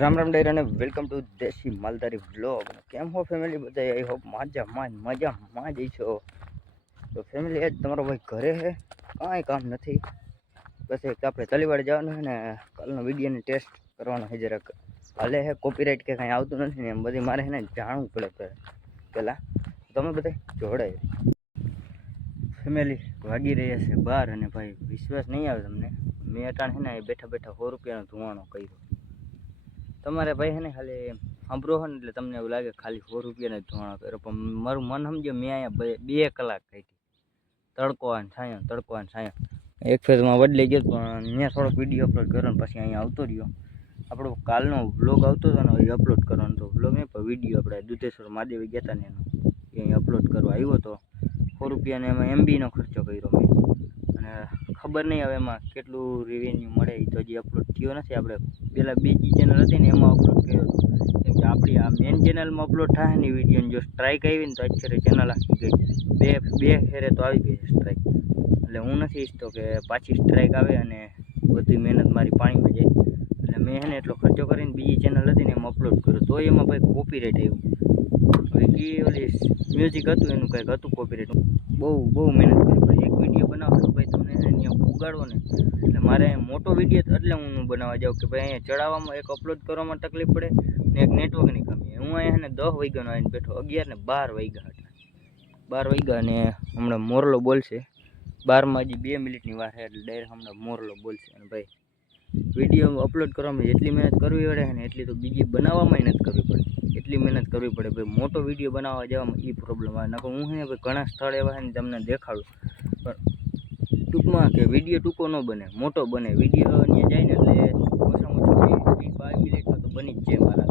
રામ રામ ડાયર અને welcome to દેશી માલધારી vlog. કેમ હો ફેમિલી બધા? આઈ હોપ મજામાં જ છો. તો ફેમિલી આજ તમારો ભાઈ ઘરે છે, કાંઈ કામ નથી. બસ એક આપણે તલીવાડ જવાનું છે ને કાલનો વિડીયોની ટેસ્ટ કરવાનો છે. જરાક હાલે છે કોપીરાઇટ કે કાંઈ આવતું નથી ને એમ બધી મારે છે ને જાણવું પડે પહેલાં. તમે બધા જોડાય ફેમિલી વાગી રહ્યા છે 12 અને ભાઈ વિશ્વાસ નહીં આવે તમને, મેં અટાણ છે ને બેઠા બેઠા 100 રૂપિયાનો ધુવાણો કર્યો. તમારે ભાઈ છે ને ખાલી સાંભળો હોય ને એટલે તમને એવું લાગે ખાલી 100 રૂપિયાનો જ ધોવાણો કર્યો, પણ મારું મન સમજો મેં અહીંયા 2 કલાક કાઢી. તડકો અને છાંયો એક ફેઝમાં બદલાઈ ગયો, પણ ત્યાં થોડોક વિડીયો અપલોડ કર્યો ને પછી અહીંયા આવતો રહ્યો. આપણો કાલનો વ્લોગ આવતો હતો ને એ અપલોડ કરવાનો હતો. વ્લોગ નહીં પણ વિડીયો આપણે દુધેશ્વર મહાદેવી ગયા હતા ને એનો એ અહીં અપલોડ કરવા આવ્યો હતો. 100 રૂપિયાને એમાં MBનો ખર્ચો કર્યો મેં, અને ખબર નહીં હવે એમાં કેટલું રેવન્યુ મળે એ તો હજી અપલોડ થયો નથી. આપણે પહેલાં બીજી ચેનલ હતી ને એમાં અપલોડ કર્યો હતો, કેમ કે આપણી આ મેન ચેનલમાં અપલોડ થાય ને વિડીયોને જો સ્ટ્રાઇક આવી ને તો અત્યારે ચેનલ આખી ગઈ. બે ફેરે તો આવી ગઈ સ્ટ્રાઇક. એટલે હું નથી ઈચ્છતો કે પાછી સ્ટ્રાઇક આવે અને બધી મહેનત મારી પાણીમાં જાય. એટલે મેં એને એટલો ખર્ચો કરીને બીજી ચેનલ હતી ને એમાં અપલોડ કર્યો, તો એમાં ભાઈ કોપીરાઇટ આવ્યું. હવે કે ઓલી મ્યુઝિક હતું એનું કંઈક હતું કોપીરાઇટ. બહુ મહેનત કરી ભાઈ. એક વિડીયો બનાવો તો ભાઈ તમને અહીંયા ઉગાડવો ને એટલે મારે મોટો વિડીયો એટલે હું બનાવવા જાઉં કે ભાઈ અહીંયા ચડાવવામાં એક અપલોડ કરવામાં તકલીફ પડે ને એક નેટવર્કની કમી. હું અહીંયા 10 વાગ્યાનો આવીને બેઠો, 11 ને 12 વાગ્યા હતા. 12 વાગ્યા અને હમણાં મોરલો બોલશે. 12માં હજી 2 મિનિટની વાર છે એટલે ડાયરેક્ટ હમણાં મોરલો બોલશે. અને ભાઈ વિડીયો અપલોડ કરવામાં જેટલી મહેનત કરવી પડે ને એટલી તો બીજી બનાવવામાં નથી કરવી પડે. એટલી મહેનત કરવી પડે ભાઈ. મોટો વિડીયો બનાવવા જવામાં એ પ્રોબ્લેમ આવે. નકર હું છે ને ભાઈ ઘણા સ્થળ એવા છે ને તમને દેખાડું, પણ ટૂંકમાં કે વિડીયો ટૂંકો ન બને, મોટો બને. વિડીયો અહીંયા જાય ને એટલે ઓછામાં ઓછું 20-22 મિનિટમાં તો બની જ જાય મારા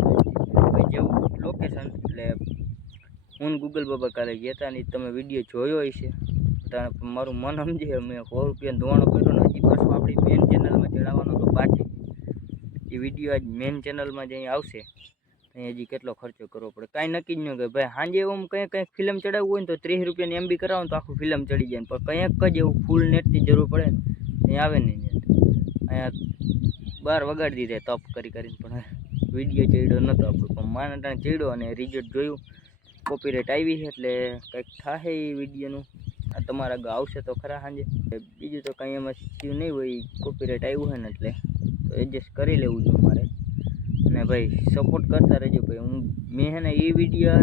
ભાઈ. જેવું લોકેશન એટલે હું ગૂગલ બાબા કાલે ગયા હતા ને તમે વિડીયો જોયો હશે. મારું મન સમજે મેં 100 રૂપિયાનો ધોવાણો કર્યો ને હજી પાછું આપણી મેન ચેનલમાં ચડાવવાનો તો બાકી. એ વિડીયો આજ મેન ચેનલમાં જ અહીં આવશે. અહીં હજી કેટલો ખર્ચો કરવો પડે કાંઈ નક્કી જ ન કે ભાઈ. સાંજે એવું કંઈક ફિલ્મ ચડાવવું હોય ને તો 30 રૂપિયાની MB કરાવો તો આખું ફિલ્મ ચડી જાય. પણ કંઈક જ એવું ફૂલ નેટની જરૂર પડે ને અહીં આવે ને અહીંયા 12 વગાડી દીધા તપ કરીને, પણ વિડીયો ચડ્યો નહોતો આપણો. પણ માનટાણે ચડ્યો અને રિઝલ્ટ જોયું કોપીરાઇટ આવી છે એટલે કંઈક થાય એ વિડીયોનું. આ તમારા આગળ આવશે તો ખરા સાંજે. બીજું તો કંઈ એમાં થયું નહીં હોય, કોપીરાઇટ આવ્યું હોય ને એટલે તો એડજસ્ટ કરી લેવું જોઈએ મારે. અને ભાઈ સપોર્ટ કરતા રહેજો ભાઈ. મેં છે ને એ વિડીયો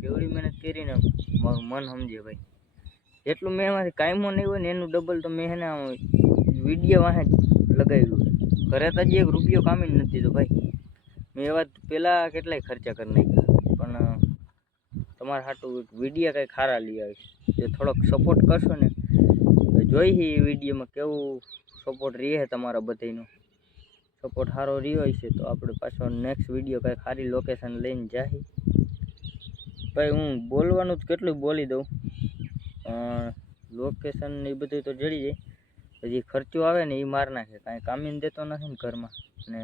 કેવડી મહેનત કરીને મારું મન સમજે ભાઈ. જેટલું મેં એમાંથી કાયમો નહીં હોય ને એનું ડબલ તો મેં છે ને વિડીયો વાંહે લગાવ્યું. ઘરે તો હજી 1 રૂપિયો કામી નથી દીધો ભાઈ. મેં એવા પહેલાં કેટલાય ખર્ચા કરી નાખ્યા, પણ તમારા હાટું વિડીયો કંઈ ખારા લઈ આવીશ. જો થોડોક સપોર્ટ કરશો ને તો જોઈ એ વિડીયોમાં કેવું સપોર્ટ રહે તમારા બધાનો. સપોર્ટ સારો રહ્યો હશે તો આપણે પાછો નેક્સ્ટ વિડીયો કંઈ સારી લોકેશન લઈને જાય. ભાઈ હું બોલવાનું જ કેટલું બોલી દઉં, લોકેશન એ બધું તો જડી જાય. પછી ખર્ચો આવે ને એ માર નાખે, કાંઈ કામીને દેતો નથી ને ઘરમાં. અને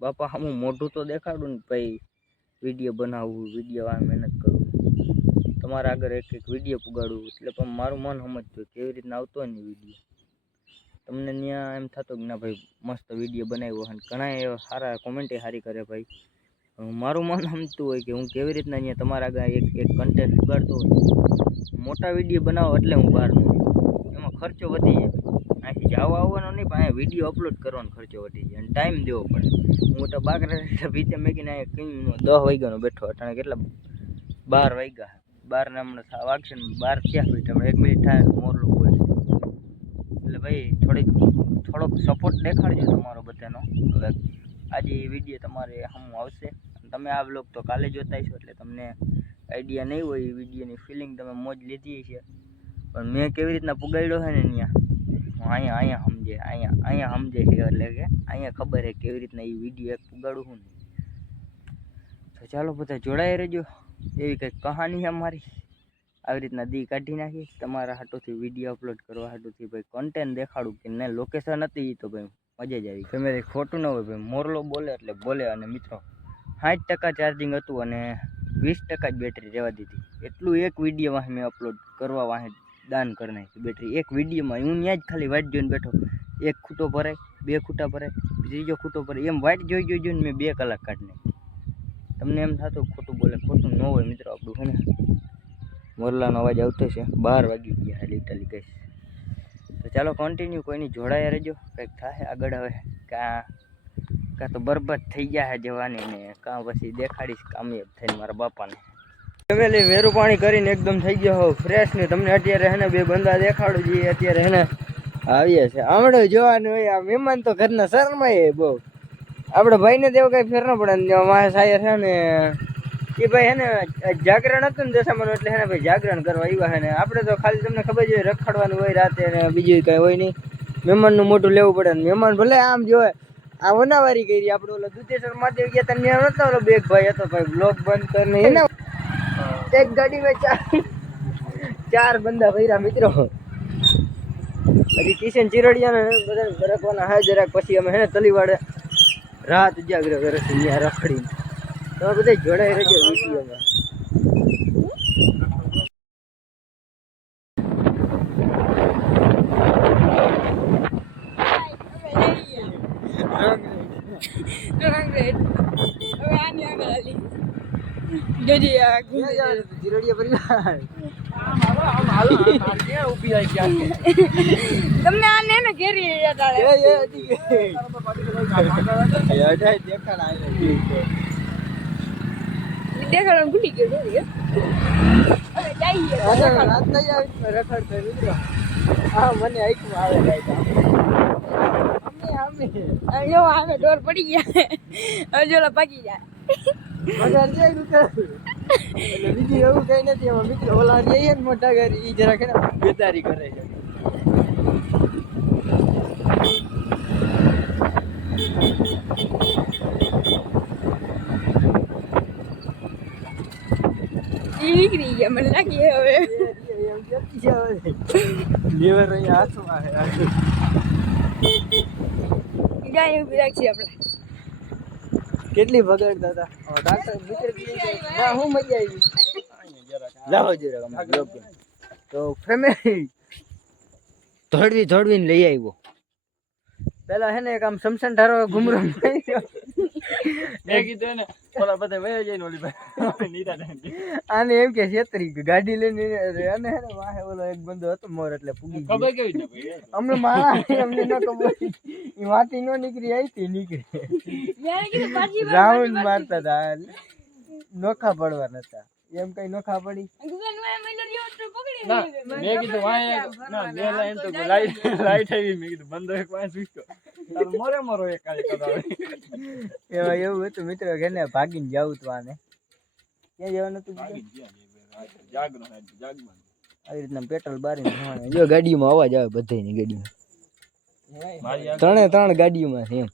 બાપા હું મોઢું તો દેખાડું ને ભાઈ. વિડીયો બનાવવું, વિડીયો આ મહેનત કરવું, તમારા આગળ એક વિડીયો પુગાડવું એટલે પણ મારું મન સમજતું કેવી રીતના આવતો હોય ને વિડીયો. તમને ત્યાં એમ થતો કે ના ભાઈ મસ્ત વિડીયો બનાવ્યો. અને ઘણા એવા સારા કોમેન્ટ સારી કરે ભાઈ. મારું મન સમજતું હોય કે હું કેવી રીતના અહીંયા તમારા આગળ એક કન્ટેન્ટ પુગાડતો હોય. મોટા વિડીયો બનાવો એટલે હું બહાર નહીં, એમાં ખર્ચો વધી જાય. અહીંથી જવા આવવાનો નહીં પણ અહીંયા વિડીયો અપલોડ કરવાનો ખર્ચો વધી જાય અને ટાઈમ દેવો પડે. હું તો બાકરા ભીતે મેકીને અહીંયા 10 વાગ્યાનો બેઠો. અટાણે કેટલા 12 વાગ્યા. 12 ને હમણાં વાગશે ને 12 થયા ભાઈ. તમે 1 મિનિટ થાય મોરલો બોલશે. એટલે ભાઈ થોડોક સપોર્ટ દેખાડજો તમારો બધાનો. હવે આજે એ વિડીયો તમારે સામું આવશે. તમે આ વ્લોગ તો કાલે જોતા હશો એટલે તમને આઈડિયા નહીં હોય એ વિડીયોની ફિલિંગ તમે મોજ લીધી છે. પણ મેં કેવી રીતના પુગાડ્યો છે ને ત્યાં અહીંયા સમજે છે. એટલે કે અહીંયા ખબર છે કેવી રીતના એ વિડીયો એક પુગાડું છું ને. તો ચાલો બધા જોડાઈ રહેજો. એવી કંઈક કહાની છે અમારી. આવી રીતના દી કાઢી નાખી તમારા હાટોથી વિડીયો અપલોડ કરવા હાટોથી ભાઈ. કન્ટેન્ટ દેખાડું કે ને લોકેશન હતી તો ભાઈ મજા જ આવી. ફેમિલી ખોટું ન હોય ભાઈ. મોરલો બોલે એટલે બોલે. અને મિત્રો 60% ચાર્જિંગ હતું અને 20% જ બેટરી રહેવા દીધી. એટલું એક વિડીયો વાંહે મેં અપલોડ કરવા વાંહે દાન કરી નાખી બેટરી એક વિડીયોમાં. હું ત્યાં જ ખાલી વાટ જોઈને બેઠો. એક ખૂટો ભરાય 2 ખૂટા ભરે, ત્રીજો ખૂટો ભરે, એમ વાઇટ જોઈને મેં 2 કલાક કાઢી નાખી. તમને એમ થતું ખોટું બોલે, ખોટું ન હોય મિત્રો. આપણું છે ને મોરલાનો અવાજ આવતો છે, 12 વાગી ગયા લીટાલી કહીશ. તો ચાલો કન્ટિન્યુ, કોઈની જોડાયા રહેજો, કંઈક થાય આગળ. હવે કાં તો બરબાદ થઈ ગયા જવાની ને કાં પછી દેખાડીશ કામયાબ થઈને મારા બાપાને. ફેમિલી વેરું પાણી કરીને એકદમ થઈ ગયો હોવ ફ્રેશ ને. તમને અત્યારે હે ને 2 બંદા દેખાડું જોઈએ. અત્યારે હે ને આવીએ છે આમળો જોવાનું હોય. આ મહેમાન તો ઘરના શરમાય બહુ. આપણે ભાઈને તેવો કઈ ફેર ન પડે. મારા સાયર છે ને એ ભાઈ હે ને જાગરણ હતું ને દશામાનું, એટલે હે ને ભાઈ જાગરણ કરવા આવ્યા હે ને. આપણે તો ખાલી તમને ખબર છે રખડવાનું હોય રાતે ને બીજું કઈ હોય નહીં. મહેમાનનું મોટું લેવું પડે ને. મહેમાન ભલે આમ જોવે આ વનાવારી કરી. આપણે ઓલો દુધેશ્વર મહાદેવ ગયા તા ત્યાં નતો ઓલો બેગ ભાઈ હતો ભાઈ બ્લોક બંધ કરીને એને એક ગાડી में 4 બંદા ભર્યા મિત્રો. હજી કિશન ચિરડિયા ને બધા રાખવાના હા જરાક. પછી અમે હે ને તલીવાડે રાત ઉજાગરો કરે છે ત્યાં રખડીને. તમે બધા જોડાઈ રહેજો વિડીયોમાં. તમને આને ને ઘેરી દેખાડો ભૂલી ગયો. મને આવે ડોર પડી ગયા. હવે જોલા પાકી જાય. બીજું એવું કઈ નથી. એમાં મિત્રો ઓલા જઈએ ને મોટા ઘર ઈ જરાક બેદારી કરે છે. નીકળી ગયા મને લાગી હવે લીવર અહીંયા હાથમાં ગાય ઉભી રાખી આપણે. કેટલી ભગાડતા હતા હું મજા આવી. લાવો જરાક તો ફેમિલી ધોડવીને લઈ આવ્યો. પેલા હે ને એક આમ સમસન ધારો ઘુમરો મેં કીધું ને ઓલા બધા વયા જઈને ઓલી ભાઈ આને એમ કે છેતરી ગાડી લઈને અને હે ને વાહે ઓલો એક બંદો હતો મોર એટલે પૂગી ખબર કેવી અમને મારા અમને ન ખબર ઈ વાતી નો નીકળી આવી નીકળી રાઉન્ડ મારતા હતા નોખા પડવા નતા. એમ કઈ નોખા પડી મેં કીધું વાય ના લેલા એમ તો લાઈટ આવી. મેં કીધું બંધો એક વાય સ્વિચો મોરો એક કાલે કરાવે. એવા એવું હતું મિત્રો કે ને ભાગીને જાવું તો આને ક્યાં જવાનું હતું આવી રીતના પેટ્રોલ બારીને જો ગાડીમાં અવાજ આવે બધાની ગાડીમાં 3 ગાડીઓમાં છે એમ.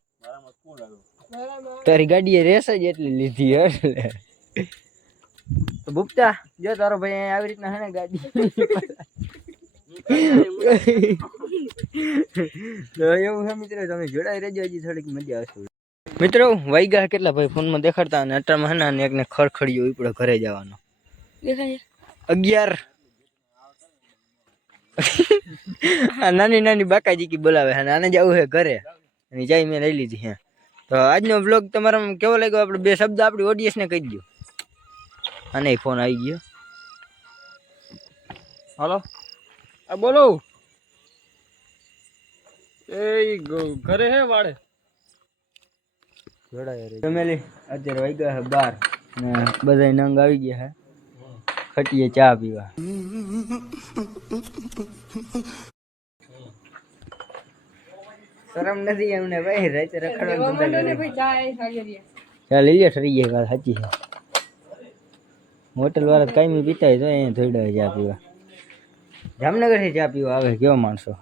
તારી ગાડીએ રેસ જ એટલી લીધી એટલે તો ભૂપતા જો તારો ભાઈ આવી રીતના હે ને ગાડી તો એવું છે મિત્રો. તમે જોડાઈ રહેજો, હજી થોડીક મજા આવશે મિત્રો. વાઈગા કેટલા ભાઈ ફોનમાં દેખાડતા અને અટામાં હે ને એકને ખડખડિયું ઉપડે ઘરે જવાનો 11. આ નાની બાકાજી કી બોલાવે અને આને જવું છે ઘરે અને જાય મેં લઈ લીધી હે. તો આજનો વ્લોગ તમારા કેવો લાગ્યો? આપણે 2 શબ્દ આપણી ઓડિયન્સને કહી દો. અને ફોન આવી ગયો. હાલો આ બોલો. એ ઘરે હે વાડે જોડાય રે ફેમિલી. અત્યારે વાગ્યા છે 12 ને બધા નંગ આવી ગયા હે ખટીએ ચા પીવા. શરમ નથી એમને ભાઈ રાતે રખડવાનું. ચા લઈ લે ઠરી ગયા વાત સાચી છે. હોટલ વાળા કાયમી પીતા હોય તો અહીંયા થોડા ચા પીવા. જામનગર થી ચા પીવા આવે કેવા માણસો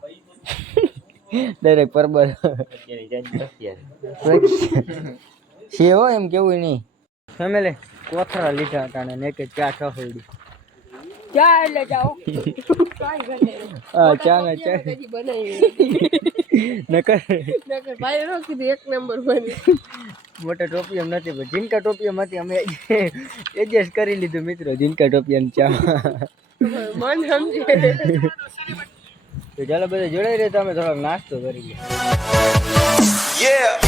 ડાયરેક્ટ પરબર સેવો એમ કેવું નહીં. ફેમિલી કોથળા લીધા હતા ને એક ચા ઠફડી ચા એટલે જાઓ હા ચા ને ચા નકર ભાઈ નો કીધું 1 નંબર બની. મોટા ટોપિયમ નથી પણ જીનકા ટોપિયમ હતી અમે એડજસ્ટ કરી લીધું મિત્રો. જીનકા ટોપિયમ ચા મન સમજે. તો ચાલો બધા જોડાઈ રહે તો અમે થોડોક નાસ્તો કરી લઈએ. Yeah.